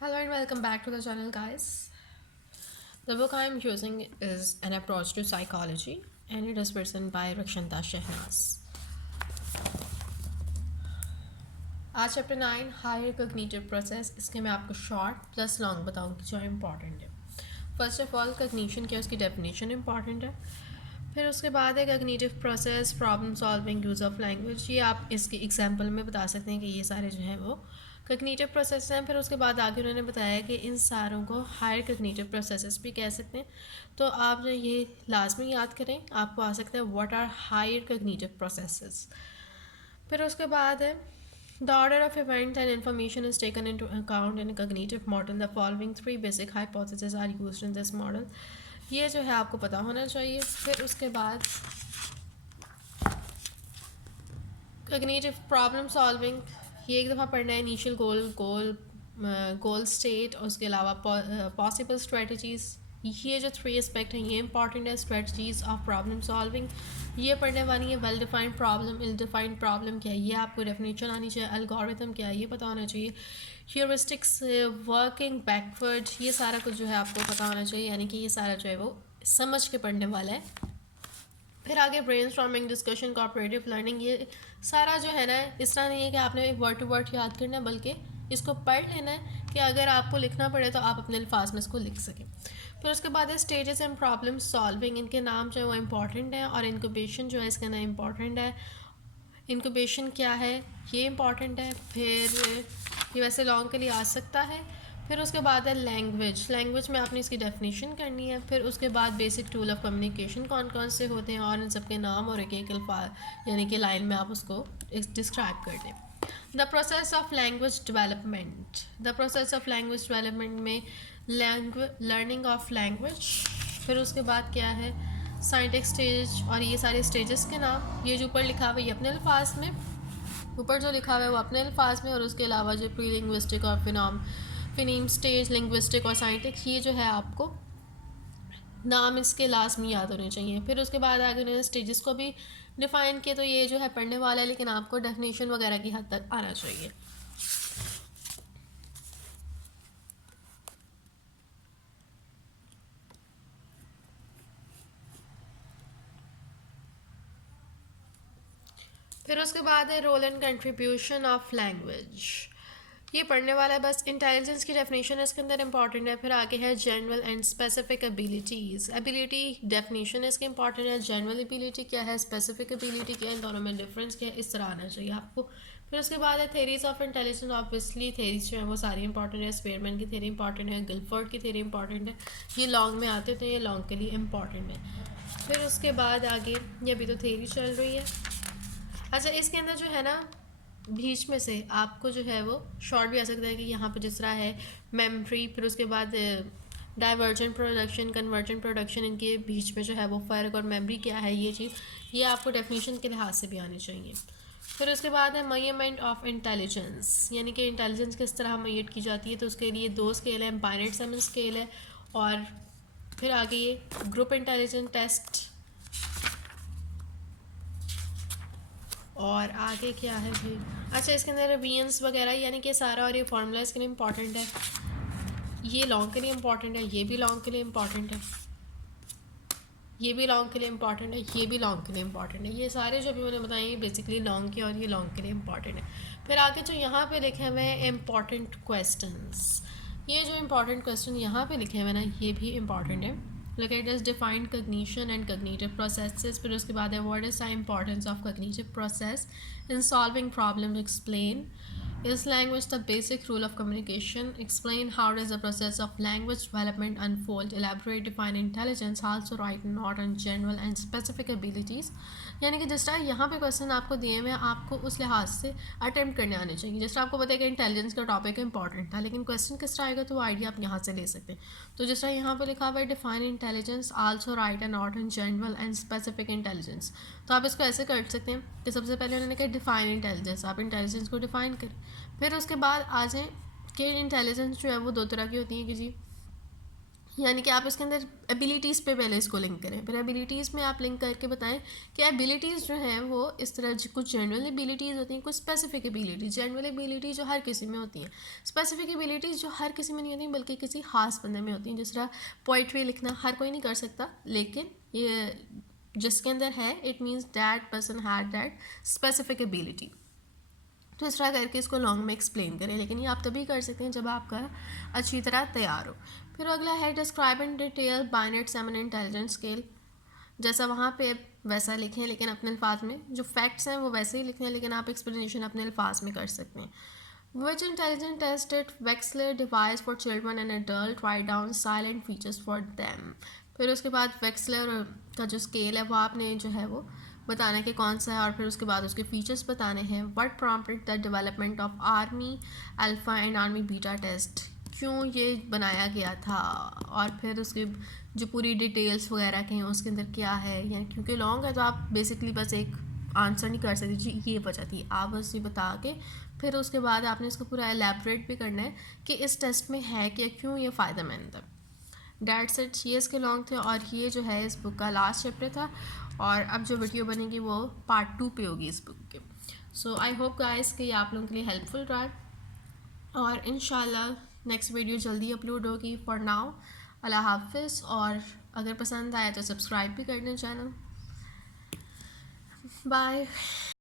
Hello and welcome back to the channel, guys. The book I am using is An Approach to Psychology and it is written by Rakshanta Shehnaz. आज chapter 9 higher cognitive process. इसके मैं आपको short plus long बताऊंगी जो important है। First of all cognition क्या, उसकी definition important है। फिर उसके बाद है cognitive process, problem solving, use of language. ये आप इसके एग्जांपल में बता सकते हैं कि ये सारे जो हैं वो कॉग्निटिव प्रोसेस हैं। फिर उसके बाद आगे उन्होंने बताया कि इन सारों को हायर कॉग्निटिव प्रोसेसेस भी कह सकते हैं। तो आप जो ये लाजमी याद करें, आपको आ सकता है what are higher cognitive processes. फिर उसके बाद है the order of events and information is taken into account in cognitive model. The following 3 basic hypothesis are used in this model. ये जो है आपको पता होना चाहिए। फिर उसके बाद कॉग्निटिव प्रॉब्लम सॉल्विंग, ये एक दफ़ा पढ़ना है। इनिशियल गोल स्टेट, और उसके अलावा पॉसिबल स्ट्रेटजीज़। ये जो 3 एस्पेक्ट हैं ये इंपॉर्टेंट है। स्ट्रेटजीज ऑफ प्रॉब्लम सॉल्विंग ये पढ़ने वाली है। वेल डिफाइंड प्रॉब्लम, इल डिफाइंड प्रॉब्लम क्या है ये आपको डेफिनेशन आनी चाहिए। एल्गोरिथम क्या है ये पता होना चाहिए। ह्यूरिस्टिक्स, वर्किंग बैकवर्ड, ये सारा कुछ जो है आपको पता होना चाहिए। यानी कि ये सारा जो है वो समझ के पढ़ने वाला है। फिर आगे brain storming, discussion, cooperative learning, ये सारा जो है ना, इस तरह नहीं है कि आपने वर्ड टू वर्ड याद करना है, बल्कि इसको पढ़ लेना है कि अगर आपको लिखना पड़े तो आप अपने अल्फाज में इसको लिख सकें। फिर उसके बाद है स्टेजेस एंड प्रॉब्लम सॉल्विंग। इनके नाम जो है वो इंपॉर्टेंट है। और इनक्यूबेशन जो है इसका नाम इंपॉर्टेंट है। इनक्यूबेशन क्या है ये इंपॉर्टेंट है। फिर ये वैसे लॉन्ग के लिए आ सकता है। फिर उसके बाद है लैंग्वेज। लैंग्वेज में आपने इसकी डेफिनेशन करनी है। फिर उसके बाद बेसिक टूल ऑफ कम्युनिकेशन कौन कौन से होते हैं और इन सब के नाम और एक एक अल्फाज यानी कि लाइन में आप उसको डिस्क्राइब कर दें। The process of language development. The process of language development में लर्निंग ऑफ लैंग्वेज। फिर उसके बाद क्या है साइंटिक स्टेज, और ये सारे स्टेजेस के नाम। ये जो ऊपर लिखा हुआ है ये अपने अल्फाज में, ऊपर जो लिखा हुआ है वो अपने अल्फाज में, और उसके अलावा जो प्री लिंग्विस्टिक और फिनीम स्टेज, लिंग्विस्टिक और साइंटिक, ये जो है आपको नाम इसके लाजमी याद होने चाहिए। फिर उसके बाद आगे उन्होंने स्टेजेस को भी डिफ़ाइन किए। तो ये जो है पढ़ने वाला है, लेकिन आपको डेफिनेशन वगैरह की हद तक आना चाहिए। फिर उसके बाद है role and contribution of language. ये पढ़ने वाला है बस। इंटेलिजेंस की डेफिनेशन इसके अंदर इंपॉर्टेंट है। फिर आगे है general and specific abilities. Ability definition इसकी इंपॉर्टेंट है। जनरल एबिलिटी क्या है, स्पेसिफिक एबिलिटी क्या है, इन दोनों में डिफरेंस क्या है, इस तरह आना चाहिए आपको। फिर उसके बाद है theories of intelligence. Obviously theories जो है वो सारी इंपॉर्टेंट है। स्पेयरमैन की थेरी इंपॉर्टेंट है, गिलफोर्ड की थेरी इंपॉर्टेंट है। ये लॉन्ग में आते थे, ये लॉन्ग के लिए इंपॉर्टेंट है। फिर उसके बाद आगे ये अभी तो थेरी चल रही है। अच्छा, इसके अंदर जो है ना बीच में से आपको जो है वो शॉर्ट भी आ सकता है कि यहाँ पे जिस तरह है मेमोरी, फिर उसके बाद डाइवर्जेंट प्रोडक्शन, कन्वर्जेंट प्रोडक्शन, इनके बीच में जो है वो फ़र्क, और मेमोरी क्या है ये चीज़, ये आपको डेफिनेशन के लिहाज से भी आनी चाहिए। फिर उसके बाद है मेजरमेंट ऑफ इंटेलिजेंस, यानी कि इंटेलिजेंस किस तरह मेजर की जाती है। तो उसके लिए 2 स्केल है, एम्पायरेट सम स्केल है, और फिर आगे ये ग्रुप इंटेलिजेंस टेस्ट, और आगे क्या है भाई। अच्छा, इसके अंदर रिवियंस वगैरह यानी कि सारा, और ये फार्मूला इसके लिए इंपॉर्टेंट है। ये लॉन्ग के लिए इंपॉर्टेंट है, ये भी लॉन्ग के लिए इंपॉर्टेंट है, ये भी लॉन्ग के लिए इंपॉर्टेंट है, ये भी लॉन्ग के लिए इंपॉर्टेंट है। ये सारे जो भी मैंने बताए ये बेसिकली लॉन्ग के, और ये लॉन्ग के लिए इंपॉर्टेंट है। फिर आगे जो यहाँ पे लिखे हुए हैं इंपॉर्टेंट क्वेश्चंस, ये जो इंपॉर्टेंट क्वेश्चन यहाँ पे लिखे हुए हैं ना ये भी इंपॉर्टेंट है। Look at this defined cognition and cognitive processes. फिर उसके बाद है what is the importance of cognitive process in solving problems, explain. Is language the basic rule of communication? Explain how does the process of language development unfold. Elaborate, define intelligence. Also write not on general and specific abilities. यानी कि जिस तरह यहाँ पे question आपको दिए हुए आपको उस लिहाज से अटैम्प्ट करने आने चाहिए। जिस तरह आपको पता है कि इंटेलिजेंस का टॉपिक इंपॉर्टेंट था, लेकिन क्वेश्चन किस तरह आएगा तो वो आइडिया आप यहाँ से ले सकते हैं। तो जिस तरह यहाँ पे लिखा हुआ है define intelligence, also right and not in general and specific intelligence. तो आप इसको ऐसे कर सकते हैं कि सबसे पहले उन्होंने कहा डिफाइन इंटेलिजेंस, आप इंटेलिजेंस को डिफाइन करें। फिर उसके बाद आ जाए कि इंटेलिजेंस जो है वो 2 तरह की होती है कि जी यानी कि आप इसके अंदर एबिलिटीज़ पे पहले इसको लिंक करें, फिर एबिलिटीज़ में आप लिंक करके बताएं कि एबिलिटीज़ जो हैं वो इस तरह कुछ जनरल एबिलिटीज़ होती हैं, कुछ स्पेसिफिक एबिलिटीज़। जनरल एबिलिटी जो हर किसी में होती हैं, स्पेसिफिक एबिलिटीज़ जो हर किसी में नहीं होती बल्कि किसी खास बंदे में होती हैं। जिस तरह पोइट्री लिखना हर कोई नहीं कर सकता, लेकिन ये जिसके अंदर है it means that person had that specific ability. तो इस तरह करके इसको लॉन्ग में एक्सप्लेन करें, लेकिन ये आप तभी कर सकते हैं जब आपका अच्छी तरह तैयार हो। फिर अगला है describe in detail Binet Simon intelligence scale. जैसा वहाँ पे वैसा लिखें, लेकिन अपने अल्फाज में। जो फैक्ट्स हैं वो वैसे ही लिखें, लेकिन आप एक्सप्लेनेशन अपने अल्फाज में कर सकते हैं। Which intelligence tests Wechsler devised for children and adult, write down salient features for them. फिर उसके बाद वेक्सलर का जो स्केल है वो आपने जो है वो बताना कि कौन सा है, और फिर उसके बाद उसके फीचर्स बताने हैं। What prompted the development of army alpha and army beta test, क्यों ये बनाया गया था, और फिर उसके जो पूरी डिटेल्स वगैरह के हैं उसके अंदर क्या है। यानी क्योंकि लॉन्ग है तो आप बेसिकली बस एक आंसर नहीं कर सकते जी ये वजह थी, आप बस ये बता के फिर उसके बाद आपने इसको पूरा एलैबोरेट भी करना है कि इस टेस्ट में है कि क्यों ये फ़ायदेमंद है। डैट्स इट, ये इसके लॉन्ग थे, और ये जो है इस बुक का लास्ट चैप्टर था, और अब जो वीडियो बनेगी वो पार्ट 2 पे होगी इस बुक के। सो आई होप गाइस कि ये आप लोगों के लिए हेल्पफुल रहा है, और इंशाल्लाह नेक्स्ट वीडियो जल्दी अपलोड होगी। फॉर नाउ अल्लाह हाफिज़, और अगर पसंद आया तो सब्सक्राइब भी कर दें चैनल। बाय।